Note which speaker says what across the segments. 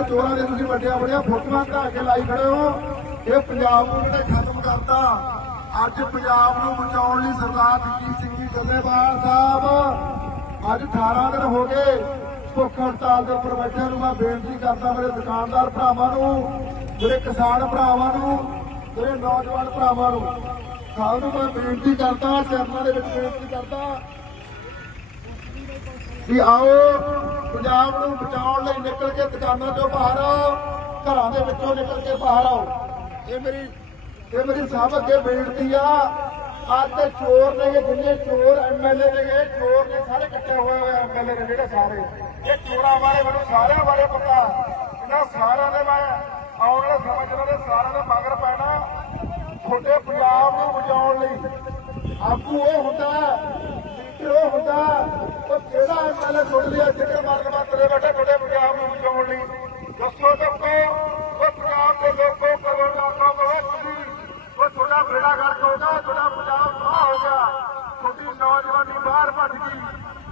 Speaker 1: ਚੋਰਾਂ ਦੇ ਤੁਸੀਂ ਵੱਡਿਆ ਵੱਡਿਆ ਫੋਟੋਆਂ ਘਾ ਕੇ ਲਾਈ ਖੜੇ ਹੋ। ਇਹ ਪੰਜਾਬ ਨੂੰ ਕਿਤੇ ਖਤਮ ਕਰਤਾ। ਅੱਜ ਪੰਜਾਬ ਨੂੰ ਬਚਾਉਣ ਲਈ ਸਰਦਾਰ ਜਗਜੀਤ ਸਿੰਘ ਜੀ ਜੱਲੇਵਾਲ ਸਾਹਿਬ, ਅੱਜ 18 ਦਿਨ ਹੋ ਗਏ। ਭੁੱਖ ਹੜਤਾਲ ਦੇ ਉੱਪਰ ਬੈਠਿਆਂ ਨੂੰ ਮੈਂ ਬੇਨਤੀ ਕਰਦਾ ਮੇਰੇ ਦੁਕਾਨਦਾਰ ਭਰਾਵਾਂ ਨੂੰ ਮੇਰੇ ਕਿਸਾਨ ਭਰਾਵਾਂ ਨੂੰ ਮੇਰੇ ਨੌਜਵਾਨ ਭਰਾਵਾਂ ਨੂੰ, ਸਭ ਨੂੰ ਮੈਂ ਬੇਨਤੀ ਕਰਦਾ ਚਰਨਾਂ ਦੇ ਵਿੱਚ ਬੇਨਤੀ ਕਰਦਾ ਵੀ ਆਓ ਪੰਜਾਬ ਨੂੰ ਬਚਾਉਣ ਲਈ ਨਿਕਲ ਕੇ ਦੁਕਾਨਾਂ ਚੋਂ ਬਾਹਰ ਆਓ, ਘਰਾਂ ਦੇ ਵਿੱਚੋਂ ਨਿਕਲ ਕੇ ਬਾਹਰ ਆਓ। ਇਹ ਮੇਰੀ ਇਹ ਮੇਰੀ ਸਭ ਅੱਗੇ ਬੇਨਤੀ ਆ। ਅੱਜ ਤੇ ਚੋਰ ਨੇ, ਜਿੰਨੇ ਚੋਰ ਐਮਐਲਏ ਨੇ, ਇਹ ਚੋਰ ਨੇ ਸਾਰੇ ਇਕੱਠੇ ਹੋਏ ਹੋਏ ਐਮਐਲਏ ਨੇ ਜਿਹੜੇ ਸਾਰੇ। ਇਹ ਚੋਰਾਂ ਬਾਰੇ ਮੈਨੂੰ ਸਾਰਿਆਂ ਬਾਰੇ ਪਤਾ। ਇਹਨਾਂ ਸਾਰਿਆਂ ਦੇ ਮੈਂ ਆਉਣ ਵਾਲੇ ਸਮੇਂ 'ਚ ਇਹਨਾਂ ਦੇ ਸਾਰਿਆਂ ਦੇ ਮਗਰ ਪੈਣਾ। ਤੁਹਾਡੇ ਪੰਜਾਬ ਨੂੰ ਬਚਾਉਣ ਲਈ ਆਗੂ ਉਹ ਹੁੰਦਾ, ਲੀਡਰ ਉਹ ਹੁੰਦਾ, ਉਹ ਜਿਹੜਾ ਐਮਐਲਏ ਸੁਣ ਲਿਆ ਜਿਹੜੇ ਮਰਨ ਮਾਤਰੇ ਬੈਠੇ ਤੁਹਾਡੇ ਪੰਜਾਬ ਨੂੰ ਬਚਾਉਣ ਲਈ ਦੱਸੋ ਲੋਕੋ ਉਹ ਪੰਜਾਬ ਦੇ ਲੋਕੋ ਕਰੋ ਲਾਖਾਂ ਬਹੁਤ ਤੁਸੀਂ ਉਹ ਤੁਹਾਡਾ ਬੇੜਾ ਗਰਕ ਹੋ ਗਿਆ ਤੁਹਾਡਾ ਪੰਜਾਬ ਤਬਾਹ ਹੋ ਗਿਆ ਤੁਹਾਡੀ ਨੌਜਵਾਨੀ ਬਾਹਰ ਭੱਜ ਗਈ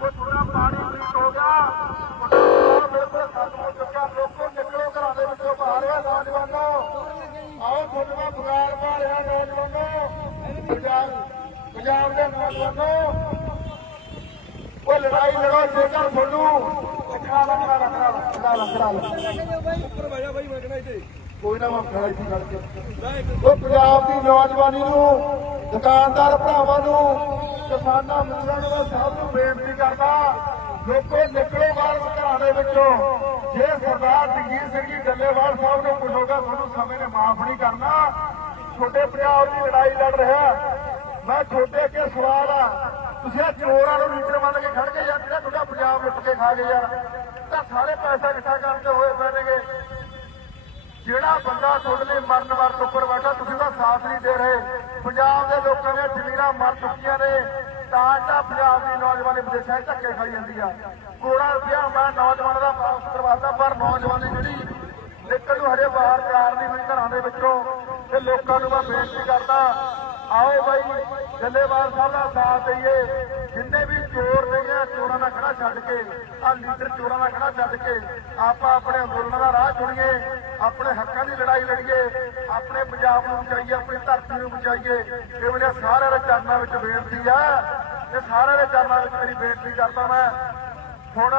Speaker 1: ਉਹ ਤੁਹਾਡਾ ਪਾਣੀ ਲੀਕ ਹੋ ਗਿਆ ਤੁਹਾਡਾ ਪੰਜਾਬ ਬਿਲਕੁਲ ਖਤਮ ਹੋ ਚੁੱਕਾ ਲੋਕੋ ਨਿਕਲੋ ਘਰਾਂ ਦੇ ਵਿੱਚੋਂ ਬਾਹਰ ਆ ਨੌਜਵਾਨੋ ਆਓ ਤੁਹਾਡੇ ਨਾਲ ਬਗਾਰ ਪਾ ਰਿਹਾ ਨੌਜਵਾਨੋ ਪੰਜਾਬ ਪੰਜਾਬ ਦੇ ਨੌਜਵਾਨੋ ਉਹ ਲੜਾਈ ਲੜੋ, ਜੇਕਰ ਤੁਹਾਨੂੰ ਖੜਾ ਲੱਗਣਾ ਲੱਗਣਾ ਖੜਾ ਲੱਗਣਾ ਕੋਈ ਨਾ ਮੈਂ ਖੜਾ ਇੱਥੇ ਕਰਕੇ ਉਹ ਪੰਜਾਬ ਦੀ ਨੌਜਵਾਨੀ ਨੂੰ, ਦੁਕਾਨਦਾਰ ਭਰਾਵਾਂ ਨੂੰ, ਕਿਸਾਨਾਂ ਮਜ਼ਦੂਰਾਂ ਨੂੰ ਮੈਂ ਸਭ ਨੂੰ ਬੇਨਤੀ ਕਰਦਾ, ਲੋਕੋ ਨਿਕਲੋ ਬਾਹਰ ਘਰਾਂ ਦੇ ਵਿੱਚੋਂ। ਜੇ ਸਰਦਾਰ ਜਗਜੀਤ ਸਿੰਘ ਜੀ ਡੱਲੇਵਾਲ ਸਾਹਿਬ ਨੂੰ ਪੁੱਛੋਗਾ, ਤੁਹਾਨੂੰ ਸਮੇਂ ਨੇ ਮਾਫ ਨਹੀਂ ਕਰਨਾ। ਛੋਟੇ ਪੰਜਾਬ ਦੀ ਲੜਾਈ ਲੜ ਰਿਹਾ। ਮੈਂ ਤੁਹਾਡੇ ਅੱਗੇ ਸਵਾਲ ਆ। ਤੁਸੀਂ ਇਹ ਚੋਰਾਂ ਨੂੰ ਲੀਡਰ ਮੰਨ ਕੇ ਖੜ ਕੇ ਯਾਰ ਜਿਹੜਾ ਤੁਹਾਡਾ ਪੰਜਾਬ ਲੁੱਟ ਕੇ ਖਾ ਗਏ ਯਾਰ। ਤਾਂ ਸਾਰੇ ਪੈਸਾ ਇਕੱਠਾ ਕਰਕੇ ਹੋਏ ਪੈਣਗੇ ਜਿਹੜਾ ਬੰਦਾ ਤੁਹਾਡੇ ਲਈ ਮਰਨ ਵਰਤ ਉੱਪਰ ਬੈਠਾ ਤੁਸੀਂ ਉਹਦਾ ਸਾਥ ਨਹੀਂ ਦੇ ਰਹੇ। ਪੰਜਾਬ ਦੇ ਲੋਕਾਂ ਦੀਆਂ ਜ਼ਮੀਰਾਂ ਮਰ ਚੁੱਕੀਆਂ ਨੇ। ਤਾਂ ਤਾਂ ਪੰਜਾਬ ਦੀ ਨੌਜਵਾਨੀ ਵਿਦੇਸ਼ਾਂ 'ਚ ਧੱਕੇ ਖਾਈ ਜਾਂਦੀ ਆ। ਕੋੜਾ ਰੁਪਿਆ ਮੈਂ ਨੌਜਵਾਨਾਂ ਦਾ ਵਾਪਸ ਕਰਵਾਤਾ, ਪਰ ਨੌਜਵਾਨੀ ਜਿਹੜੀ ਨਿਕਲ ਨੂੰ ਹਜੇ ਬਾਹਰ ਤਿਆਰ ਨਹੀਂ ਹੋਈ ਘਰਾਂ ਦੇ ਵਿੱਚੋਂ। ਤੇ ਲੋਕਾਂ ਨੂੰ ਮੈਂ ਬੇਨਤੀ ਕਰਦਾ ਆਓ ਬਾਈ, ਜੱਲੇਵਾਲ ਸਾਹਿਬ ਦਾ ਸਾਥ ਦਈਏ। ਜਿੰਨੇ ਵੀ ਚੋਰ ਨੇ ਚੋਰਾਂ ਦਾ ਖੜਾ ਛੱਡ ਕੇ ਆ ਲੀਡਰ ਚੋਰਾਂ ਦਾ ਖੜਾ ਛੱਡ ਕੇ, ਆਪਾਂ ਆਪਣੇ ਅੰਦੋਲਨਾਂ ਦਾ ਰਾਹ ਚੁਣੀਏ, ਆਪਣੇ ਹੱਕਾਂ ਦੀ ਲੜਾਈ ਲੜੀਏ, ਆਪਣੇ ਪੰਜਾਬ ਨੂੰ ਬਚਾਈਏ, ਆਪਣੀ ਧਰਤੀ ਨੂੰ ਬਚਾਈਏ। ਇਹ ਮੇਰੇ ਸਾਰਿਆਂ ਦੇ ਚਰਨਾਂ ਵਿੱਚ ਬੇਨਤੀ ਆ। ਤੇ ਸਾਰਿਆਂ ਦੇ ਚਰਨਾਂ ਵਿੱਚ ਮੇਰੀ ਬੇਨਤੀ ਕਰਦਾ ਮੈਂ। ਹੁਣ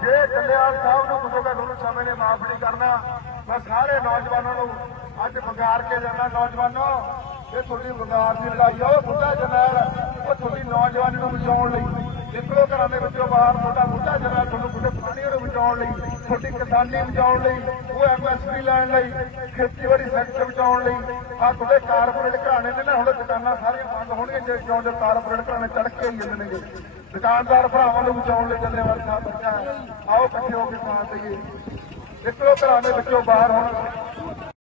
Speaker 1: ਜੇ ਜੱਲੇਵਾਲ ਸਾਹਿਬ ਨੂੰ ਪੁੱਛੋਗਾ ਤੁਹਾਨੂੰ ਸਮੇਂ ਨੇ ਮਾਫ ਨਹੀਂ ਕਰਨਾ, ਮੈਂ ਸਾਰੇ ਨੌਜਵਾਨਾਂ ਨੂੰ ਅੱਜ ਵੰਗਾਰ ਕੇ ਜਾਂਦਾ ਨੌਜਵਾਨੋ ਇਹ ਤੁਹਾਡੀ ਵੰਗਾਰ ਦੀ ਲੜਾਈ ਆ, ਉਹ ਬੁੱਢਾ ਜਨਰਲ ਉਹ ਤੁਹਾਡੀ ਨੌਜਵਾਨੀ ਨੂੰ ਬਚਾਉਣ ਲਈ। ਨਿਕਲੋ ਘਰਾਂ ਦੇ ਵਿੱਚੋਂ ਬਾਹਰ ਤੁਹਾਡਾ ਬੁੱਢਾ ਜਨਰਲ ਤੁਹਾਨੂੰ ਬੁੱਢੇ ਪਾਣੀ ਨੂੰ ਬਚਾਉਣ ਲਈ, ਤੁਹਾਡੀ ਕਿਸਾਨੀ ਬਚਾਉਣ ਲਈ, ਉਹ ਐਮਐਸਪੀ ਲੈਣ ਲਈ, ਖੇਤੀਬਾੜੀ ਸੈਕਟਰ ਬਚਾਉਣ ਲਈ, ਆ ਤੁਹਾਡੇ ਕਾਰਪੋਰੇਟ ਘਰਾਣੇ ਨੇ ਨਾ, ਹੁਣ ਦੁਕਾਨਾਂ ਸਾਰੀਆਂ ਬੰਦ ਹੋਣਗੀਆਂ ਜੇ ਜਿਉਂ ਜਿਉਂ ਕਾਰਪੋਰੇਟ ਘਰਾਣੇ ਚੜ ਕੇ ਹੀ ਜਾਂਦੇ ਨੇਗੇ ਦੁਕਾਨਦਾਰ ਭਰਾਵਾਂ ਨੂੰ ਬਚਾਉਣ ਲਈ ਜੱਲੇਵਾਲ ਸਾਹਿਬ ਬੈਠਾ ਆਓ ਇਕੱਠੇ ਹੋ ਕੇ ਸਾਥ ਦੇਈਏ ਨਿਕਲੋ ਘਰਾਂ ਦੇ ਵਿੱਚੋਂ ਬਾਹਰ ਹੁਣ।